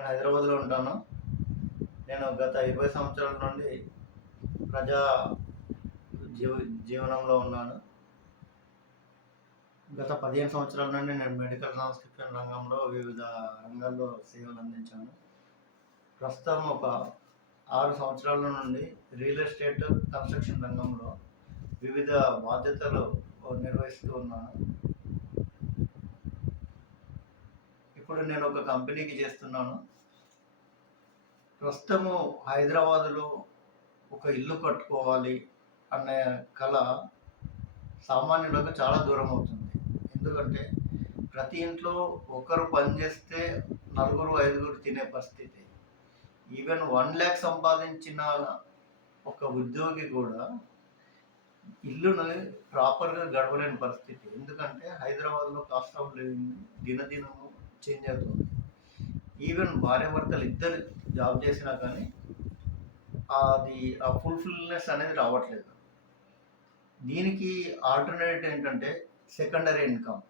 నేను హైదరాబాద్లో ఉంటాను. నేను గత 20 సంవత్సరాల నుండి ప్రజా జీవ జీవనంలో ఉన్నాను. గత 15 సంవత్సరాల నుండి నేను మెడికల్ ట్రాన్స్క్రిప్షన్ రంగంలో వివిధ రంగాల్లో సేవలు అందించాను. ప్రస్తుతం ఒక 6 సంవత్సరాల నుండి రియల్ ఎస్టేట్ కన్స్ట్రక్షన్ రంగంలో వివిధ బాధ్యతలు నిర్వహిస్తూ ఉన్నాను. ఇప్పుడు నేను ఒక కంపెనీకి చేస్తున్నాను. ప్రస్తుతము హైదరాబాదులో ఒక ఇల్లు కట్టుకోవాలి అనే కళ సామాన్యులకు చాలా దూరం అవుతుంది. ఎందుకంటే ప్రతి ఇంట్లో ఒకరు పని చేస్తే నలుగురు ఐదుగురు తినే పరిస్థితి. ఈవెన్ 1,00,000 సంపాదించిన ఒక ఉద్యోగి కూడా ఇల్లును ప్రాపర్గా గడవలేని పరిస్థితి. ఎందుకంటే హైదరాబాద్లో కాస్ట్ ఆఫ్ లివింగ్ దినదినము చేంజ్ అవుతుంది. ఈవెన్ భార్యాభర్తలు ఇద్దరు జాబ్ చేసినా కానీ అది ఆ ఫుల్ఫిల్నెస్ అనేది రావట్లేదు. దీనికి ఆల్టర్నేట్ ఏంటంటే సెకండరీ ఇన్కమ్.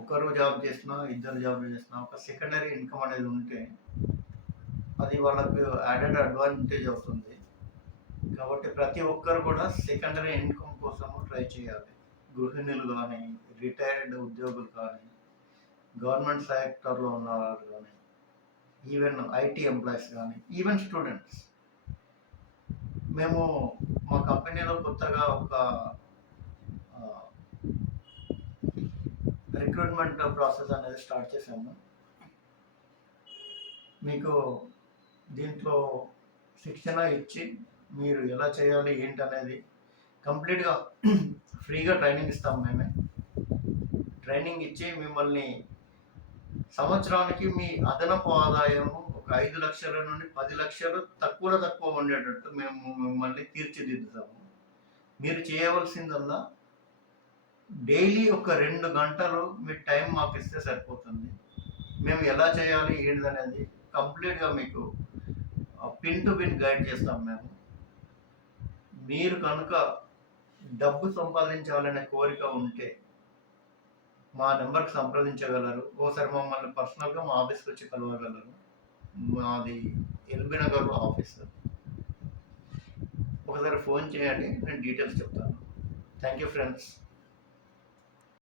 ఒకరు జాబ్ చేసినా ఇద్దరు జాబ్ చేసినా ఒక సెకండరీ ఇన్కమ్ అనేది ఉంటే అది వాళ్ళకు యాడెడ్ అడ్వాంటేజ్ అవుతుంది. కాబట్టి ప్రతి ఒక్కరు కూడా సెకండరీ ఇన్కమ్ కోసము ట్రై చేయాలి. గృహిణులు కానీ, రిటైర్డ్ ఉద్యోగులు కానీ, గవర్నమెంట్ సెక్టర్లో ఉన్నవారు కానీ, ఈవెన్ ఐటీ ఎంప్లాయీస్ కానీ, ఈవెన్ స్టూడెంట్స్. మేము మా కంపెనీలో కొత్తగా ఒక రిక్రూట్మెంట్ ప్రాసెస్ అనేది స్టార్ట్ చేశాము. మీకు దీంట్లో శిక్షణ ఇచ్చి మీరు ఎలా చేయాలి ఏంటి అనేది కంప్లీట్గా ఫ్రీగా ట్రైనింగ్ ఇస్తాం. మేమే ట్రైనింగ్ ఇచ్చి మిమ్మల్ని సంవత్సరానికి మీ అదనపు ఆదాయము ఒక 5 లక్షల నుండి 10 లక్షలు తక్కువ ఉండేటట్టు మేము మిమ్మల్ని తీర్చిదిద్దుతాము. మీరు చేయవలసిందల్లా డైలీ ఒక 2 గంటలు మీ టైం మాకు ఇస్తే సరిపోతుంది. మేము ఎలా చేయాలి ఏంటిదనేది కంప్లీట్గా మీకు పిన్ టు పిన్ గైడ్ చేస్తాం. మీరు కనుక డబ్బు సంపాదించాలనే కోరిక ఉంటే మా నెంబర్కి సంప్రదించగలరు. ఓసారి మమ్మల్ని పర్సనల్గా మా ఆఫీస్కి వచ్చి కలవగలరు. మాది ఎల్బీ నగర్లో ఆఫీస్. ఒకసారి ఫోన్ చేయండి, నేను డీటెయిల్స్ చెప్తాను. Thank you friends.